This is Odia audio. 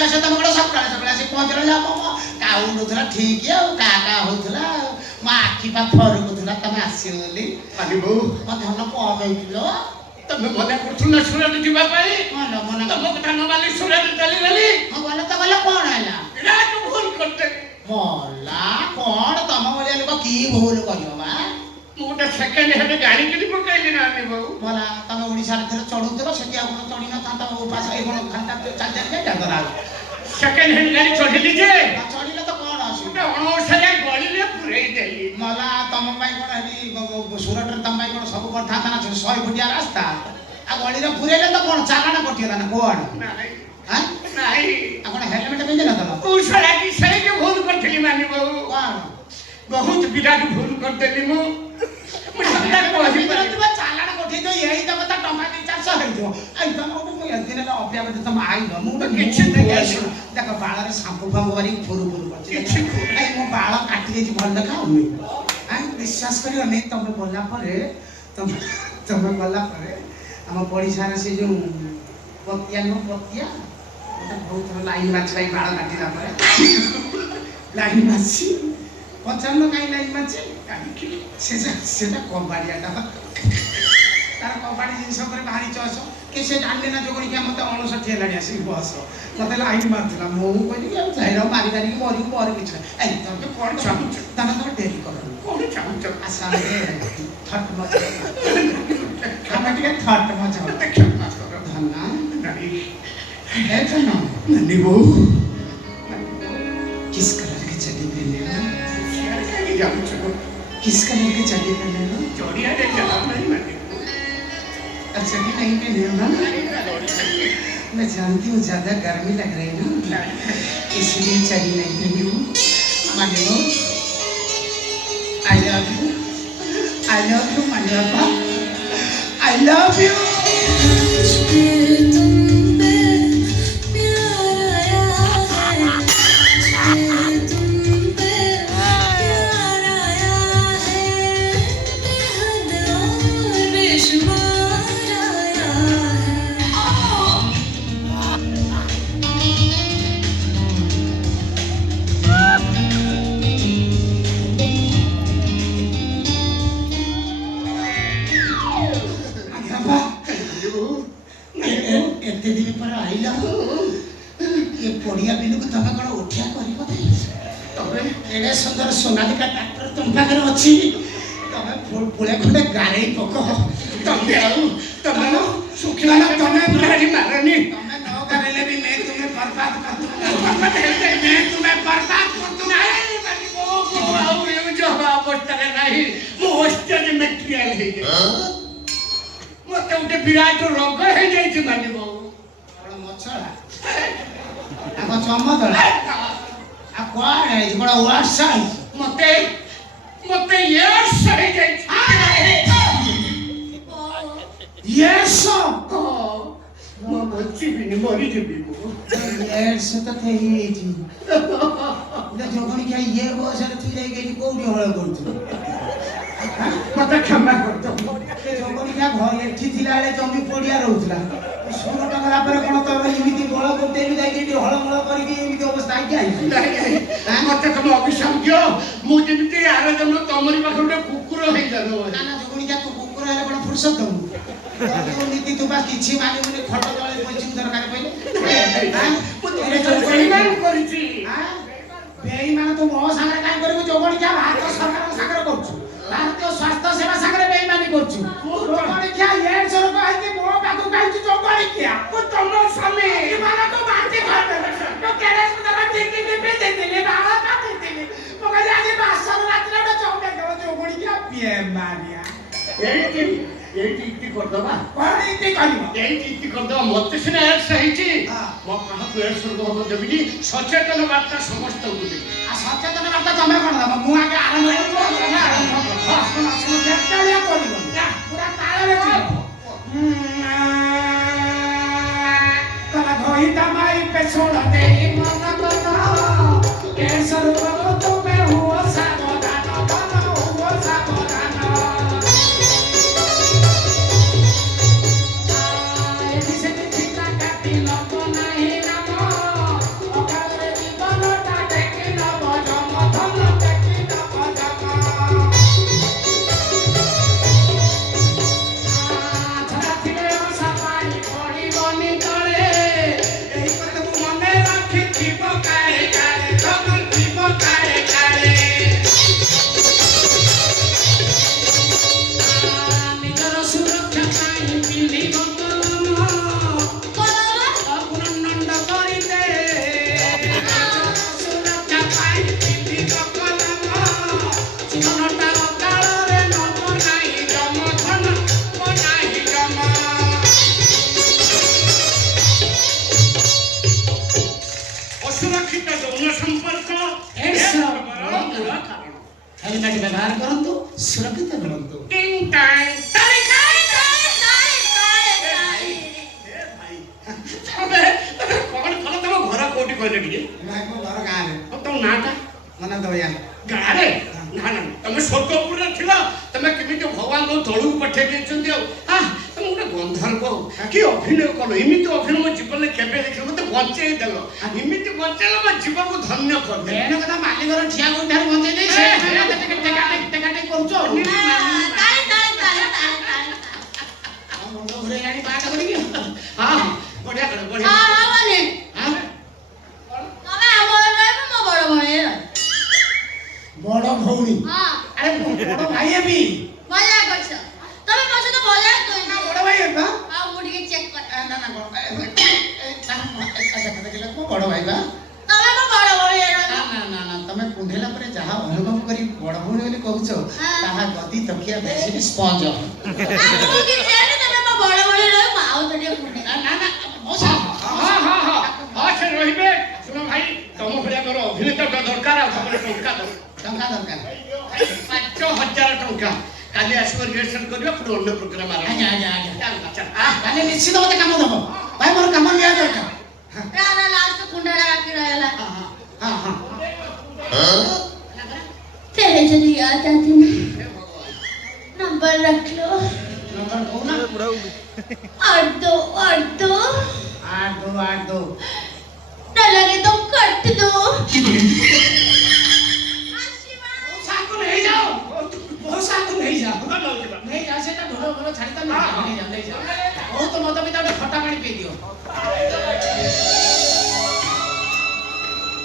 ବେଶ ତମେ ଗୋଟେ ସକାଳେ ସକାଳେ ଆସି ପହଞ୍ଚିଲା ଯେ କାଉ ଉଡୁଥିଲା ଠିକ ଆଉ କା କା ହଉଥିଲା ମୋ ଆଖି ପା ଫରୁକୁଥିଲା ତମେ ଆସିବ ବୋଲି ପାଣି ବୋଉ ମୋ ଧନ କଣ ହେଇଥିଲ ତମେ ମନେ କରୁଥିଲ ସୁରଟ ଯିବା ପାଇଁ ଭଲ ମନେ ତମ କଥା ନ ମାନି ସୁରଟ ଚାଲିଗଲି ହଁ ଗଲେ ତ ଗଲେ କଣ ହେଲା ବିରାଟ ଭୁଲ କରିତେ ମଲା କଣ ତମ ଭଳିଆ ଲୋକ କି ଭୁଲ କରିବ ବା ମୁଁ ଗୋଟେ ସେକେଣ୍ଡ ହେଲେ ଗାଡ଼ି କିଣି ପକାଇଲି ନା ଆମେ ବୋଉ ମଲା ତମେ ଓଡିଶାରେ ଥରେ ଚଢୁଥିଲ ସେଠି ଆଉ କଣ ଚଢି ନଥାନ୍ତା ଉପାସ ଏଇ କଣ ଖାନ୍ତା ଚାଲି ଚାଲି ଯାଇଥାନ୍ତା ସେକେଣ୍ଡ ହ୍ୟାଣ୍ଡ ଗାଡ଼ି ଚଢିଲି ଯେ ଚଢିଲେ ତ କଣ ଗୋଟେ ଅସୁବିଧା ଅଣଓସାରିଆ ଗଳିରେ ପୁରେଇ ଦେଲି ମଲା ତମ ପାଇଁ କଣ ହେଠି ସୁରଟରେ ତମ ପାଇଁ କଣ ସବୁ କରିଥାନ୍ତା ନା 100 ଫୁଟିଆ ରାସ୍ତା ଆଉ ଗଳିରେ ପୁରେଇଲେ ତ କଣ ଚାଲାଣ କଟିଗଲା ନା କୁଆଡେ ନାଇଁ ହାଁ ନାଇଁ ଆଉ କଣ ହେଲମେଟ ପିନ୍ଧି ନଥିଲ କୌଶଳା କି ସେଇଠି ଭୁଲ କରିଥିଲି ମାନି ବୋଉ କଣ ବହୁତ ବିରାଟ ଭୁଲ କରିଦେଲି ମୁଁ ଚାଲାଣ କଠେଇ ତ ଏଇ ତ କଥା ଟଙ୍କା 400 ହେଇଯିବ ଏଇ ତମ ମୁଁ ଏଦିନ ଅପେକ୍ଷା ତମ ଆଇଲ ମୁଁ କିଛି ଦେଖ ବାଳରେ ସାମ୍ପୁ ଫାମ୍ପୁ କରିକି ଫୁରୁ ଫୁରୁ କରିଛି ମୋ ବାଳ କାଟି ଦେଇଛି ଭଲ ଦେଖାଉନି ବିଶ୍ୱାସ କରିବନି ତମେ ଗଲା ପରେ ତମେ ଗଲା ପରେ ଆମ ପଡ଼ିଶାର ସେ ଯୋଉ ପତିଆ ନୁହଁ ପତିଆ ବହୁତ ଥର ଲାଇନ ମାଛିଲା ବାଳ କାଟିଲା ପରେ ଲାଇନ ମାଛି ପଚାରୁନ କାହିଁ ଲାଇନ ମାଛି କାହିଁକି ସେଟା କବାଡ଼ିଆଟା ତାର କବାଡ଼ି ଜିନିଷ ଉପରେ ଭାରି ଚଏସ କି ସେ ଜାଣିଲେ ନା ଯୋଗଣିକା ମତେ 59 ହେଲାଣି ଆସିକି ବସ ମତେ ଲାଇନ ମାରୁଥିଲା ମୁଁ କହିଲି କି ଆଉ ଯାଇ ମାରି ମାରିକି ମରିକି ପରେ କିଛି ନାହିଁ ଏଇ ତମେ କଣ ଚାହୁଁଛ ତମେ ତମେ ଡେରି କରନି କଣ ଚାହୁଁଛ ଆଶା ଥଟ୍ ମଜା ଆମେ ଟିକେ ଥଟ୍ ମଜା ଧନ ଏ ଧନ ନାନି ବୋଉ किस कलर के चड्डी पहने हो जाऊँ किस कलर के चड्डी पहने हो चोरिया दे चला नहीं मानी और चड्डी नहीं पहने हो ना मैं जानती हूँ ज्यादा गर्मी लग रही है ना इसलिए चड्डी नहीं पहनी हूँ माने हो आई लव यू माने पापा आई लव यू एते दिन पर आइला ये पड़िया बिलु को तमे कोन उठिया करिवो तमे एडे सुंदर सोनालिका ट्रैक्टर तुम पाखरे अछि तमे पुळे खंडे गारे पको तमे आउ तमे सुखिला तमे ब्राडी मारनी तमे न गारेले भी मैं तुम्हें बर्बाद कर दूंगा मैं तुम्हें बर्बाद कर दूंगा बाकी को आउ ये जो अवस्था रे नहीं मोस्ट मटेरियल है मते उठे विराट रोग है जाई मानी बोऊ मछड़ा आको चमदला आ कोन है बड़ा वर्षा मते मते यार सही जाई यस मो बच्ची भी नहीं मरी जेबी को यस तो थे ही जी ले जोगणी क्या ये वो सर तू जाई गई कोडी हळ करतु मते क्षमा कर दो जोगणी क्या घर एठी थिला ले जमी पडिया रहउतला 16 टका पर कोन तो इमिति गोळ करते भी जाई गई हळ मळ करी इमिति अवस्था आई आई मते तुम अभिशाप दियो मु जेमिति आर जन तमरी पाखर ଗୋଟେ କୁକୁର ହେଇ जानो ना ना जोगणी क्या तू कुकुर हेले कोन फुर्सत दउ तो नीति तू बस किछि माने मुने खट तळे पइछि दरकार पइले हां मु तेरे जोगणी मान करिछि हां बेईमान तू मो संगे काई करबो जोगणी क्या भारत सरकार संगे करछु भारतीय स्वास्थ्य सेवा संगे बेईमानी करछु जोगणी क्या एड्स रोग आइके मो पाखु काइछि जोगणी क्या मु तम स्वामी माना तो बांटे घर में तो केले सुंदर ठीक ठीक पे दे देले बाबा काटे देले मगे आज बासन रात रे चौके के जोगणी क्या पिए मारिया एटी इति कर दबा कोन इति करिवो एटी इति कर दबा मते सिना एड्स सहीची मो कहा एड्स रोग हो देबिनी सचेतन वार्ता समस्त को दे आ सचेतन वार्ता तमे कोन दबा मु आगे आरंभ करू ना आरंभ करू बस कोन केतालिया करिवो पूरा ताळे रे कला भई तमाई पे छोड़ दे मन बना कैसर रोग तो मैं हुआ सावधान बनो हुआ सावधान ସୁରକ୍ଷିତ ଯୌନ ସମ୍ପର୍କ ଏସବୁ ମୂଳ କାରଣ। ହେଲମେଟ ବ୍ୟବହାର କରନ୍ତୁ, ସୁରକ୍ଷିତ ରୁହନ୍ତୁ। ଟିଂ ଟାଇଂ ତାଳି ତାଳି ତାଳି ତାଳି ତାଳି। ତମେ କଣ କଲ? ତମ ଘର କୋଉଠି କହିଲେ ଟିକେ? ଭାଇ ମୋ ଘର ଗାଁରେ। ତମ ନାଁଟା? ମନେ ଦୟା। ଗାଁରେ? ନା ନା ତମେ ସ୍ୱର୍ଗପୁରରେ ଥିଲ, ତମେ କେମିତି ଭଗବାନଙ୍କ ତଳକୁ ପଠେଇ ଦେଇଛନ୍ତି ଆଉ। ତମେ ଗୋଟେ ଗନ୍ଧର୍ବ କି ଅଭିନୟ କଲ। ଏମିତି ଅଭିନୟ ମୋ ଜୀବନରେ କେବେ ଦେଖିଲ? ମତେ ବଞ୍ଚେଇ ଦେଲ, ଏମିତି ବଞ୍ଚେଇଲ ମୋ ଜୀବନକୁ ଧନ୍ୟ କରିଦେଲ। ମେନ କଥା ମାଲିକର ଠିଆ କୋଉଠାରୁ ବଞ୍ଚେଇ ଦେଇ ସେ ଟେକାଟେକ କରୁଛ ଆଉ। ମୁଣ୍ଡ ଘୁରେଇ ଆଣି ବାଟ କରିକି। ହଁ ବଢିଆ କର ବଢିଆ। ବଡ ଭଉଣୀ? ଆରେ ବଡ ଭାଇ ହେବି। ମଜା କରୁଛ ତମେ ମୋ ସହିତ ମଜା ବଡ ଭାଇ ହେବା। ଆଉ ମୁଁ ଟିକେ ଚେକ୍ କର। ନା ନା ମୋ ବଡ ଭାଇ ବା। ତମେ ମୋ ବଡ ଭଉଣୀ ନା ତମେ କୁଣ୍ଢେଇଲା ପରେ ଯାହା ଅନୁଭବ କରି ବଡ ଭଉଣୀ ବୋଲି କହୁଛ ତାହା ଗଦି ତକିଆ ବେଡସିଟ୍ ସ୍ପଞ୍ଜ। ମୁଁ କିଛି ଜାଣି ତମେ ମୋ ବଡ ଭଉଣୀ ରହିବ ଆଉ ତ ଟିକେ କୁଣ୍ଡେ। ନା ସେ ରହିବେ। ଶୁଣ ଭାଇ, ତମ ଭଳିଆ ମୋର ଅଭିନେତା ଦରକାର। ଆଉ ତମର ଟଙ୍କା ଦରକାର। 5,000 ଟଙ୍କା। କାଲି ଆସିବ ରିହର୍ସାଲ କରିବା, ପୁଣି ଅନ୍ୟ ପ୍ରୋଗ୍ରାମ ଆଜ୍ଞା। କାଲି ନିଶ୍ଚିତ ମତେ କାମ ଦବ ଭାଇ, ମୋର କାମ ନିହାତି ଦରକାର। ନା ଲାଷ୍ଟ କୁଣ୍ଡାଟା ବାକି ରହିଗଲା। तेरे जो याद आती ना नंबर रख लो। नंबर दो ना। 8 2 न लगे तो कट दो। साको नहीं जाओ, बहुत साको नहीं जाओ सेटा ढोल बोल छाड़ी तो नहीं जाओ। बहुत मत भी तो खटा पानी पी दियो।